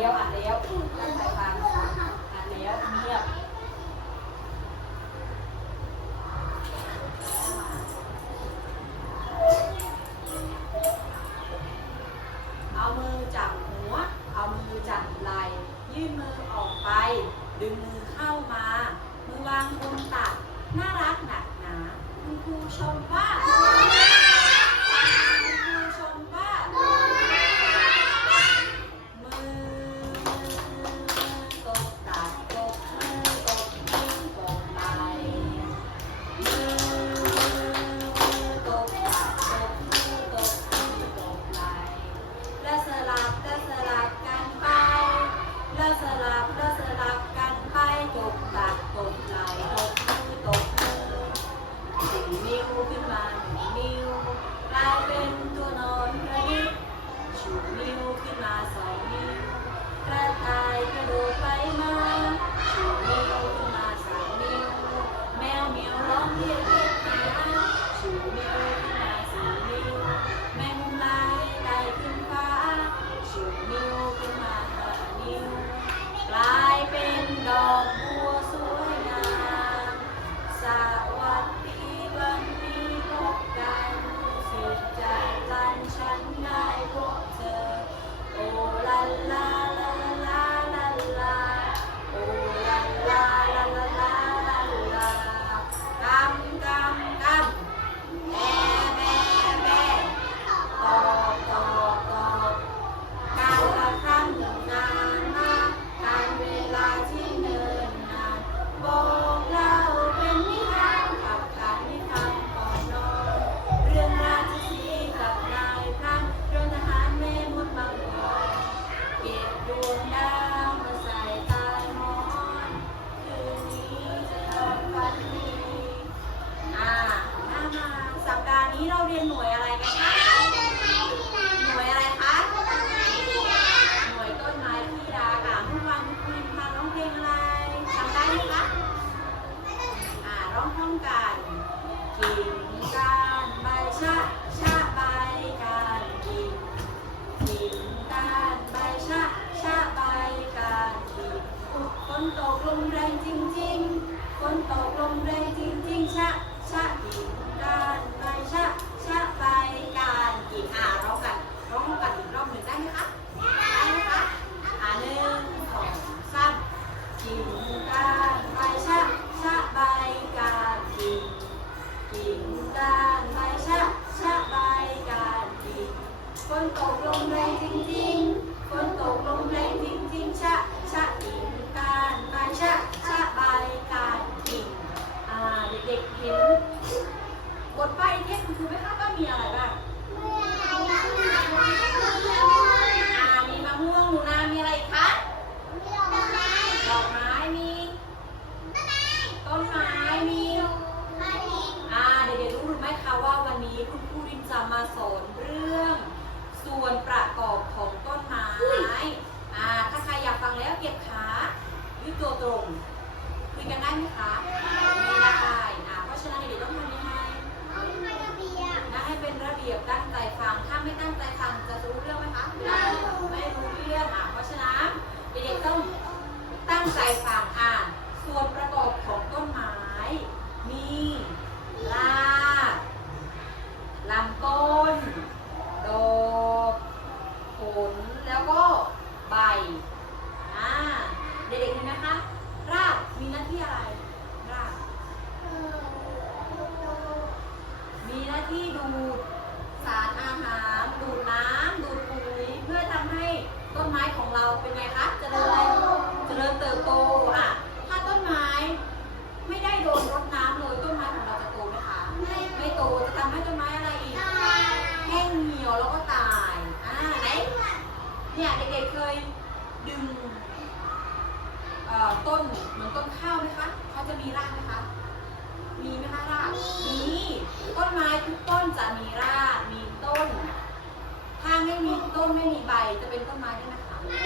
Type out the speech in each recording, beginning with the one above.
แล้วอัดแล้วตั้งใจฟังอัดแล้วเงียบเอามือจับหัว เอามือจับไหล่ยื่นมือออกไป ดึงมือเข้ามา มือวางบนตักน่ารักหนักหนา คุณครูชมว่า กิ่งกานใบชะชะใบกานกิ่งกิ่งกานใบชะชะใบกานกิ่งฝนตกลมแรงจริงๆฝนตกลมแรงจริงๆ ชะชะกิ่งก้านใบชะชะใบก้านกิ่งอ่าร้องกันร้องกันอีกรอบหนึ่งได้ไหมคะ ได้ไหมคะ อ่าหนึ่งสองสาม กิ่งก้านใบชะชะใบก้านกิ่งกิ่งก้านใบชะชะใบก้านกิ่งฝนตกลมแรงจริงๆฝนตกลมแรงจริงๆชะชะกิ่งก้านใบชะชะใบก้านกิ่งอ่าเด็กๆเห็นบทป้ายเทศคุณครูไหมคะว่ามีอะไรบ้างอ่ามีมะม่วงหนูนามีอะไรอีกคะดอกไม้มี ต้นไม้มี อ่าเด็กๆรู้หรือไม่คะว่าวันนี้คุณครูรินจะมาสอนเรื่อง ส่วนประกอบของต้นไม้ อ่า ถ้าใครอยากฟังแล้วเก็บ ขายืดตัวตรงคุยกันได้ไหมคะไม่ได้อ่าเพราะฉะนั้นเด็กๆต้องทำยังไงนะให้เป็นระเบียบตั้งใจฟังถ้าไม่ตั้งใจฟังจะรู้เรื่องไหมคะ ไม่รู้เรื่อง อ่า เพราะฉะนั้นเด็กๆต้อง ตั้งใจฟังอ่าน ส่วนประกอบของต้นไม้ มีรากลำต้น ดอกผล แล้วก็ใบ อ่า เด็กๆเห็นไหมคะ รากมีหน้า ที่อะไรมีหน้าที่ดูดสารอาหาร ดูดน้ำดูดปุ๋ยเพื่อทำให้ต้นไม้ของเราเป็นไงคะเจริญอะไรเจริญเติบโตอะถ้าต้นไม้ไม่ได้โดนรดน้ำเลยต้นไม้ของเราจะโตไหมคะไม่โตจะทำให้ต้นไม้อะไรอีกแห้งเหี่ยวแล้วก็ตายอ่าไหนเนี่ยเด็กๆเคยดึง ต้นเหมือนต้นข้าวไหมคะเขาจะมีรากไหมคะ มีไหมคะรากมีต้นไม้ทุกต้นจะมีราก มีต้น ถ้าไม่มีต้นไม่มีใบจะเป็นต้นไม้ได้ไหมคะไม่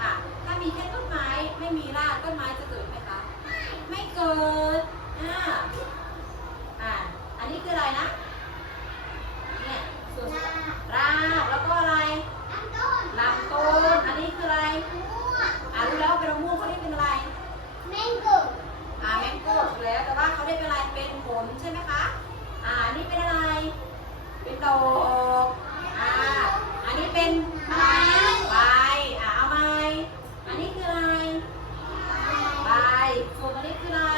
อะ ถ้ามีแค่ต้นไม้ไม่มีรากต้นไม้จะเกิดไหมคะ ไม่เกิดอ่าอ่าอันนี้คืออะไรนะ เนี่ยส่วนรากแล้วก็อะไรลำต้น อันนี้คืออะไร เลใช่ไหมคะ อ่า นี่เป็นอะไร เป็นดอกอ่าอันนี้เป็นอะไรใบอ่าเอาใบอันนี้คืออะไรใบส่วนอันนี้คืออะไร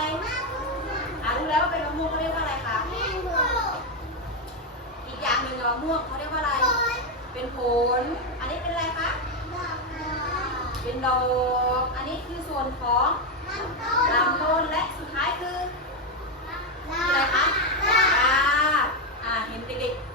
อ่ารู้แล้วว่าเป็นมะม่วงเขาเรียกว่าอะไรคะ อีกอย่างหนึ่งมะม่วงเขาเรียกว่าอะไร เป็นผล อันนี้เป็นอะไรคะ เป็นดอก อันนี้คือส่วนของลำต้นและสุดท้ายคือ อะไรคะราอ่า เห็นเด็กๆ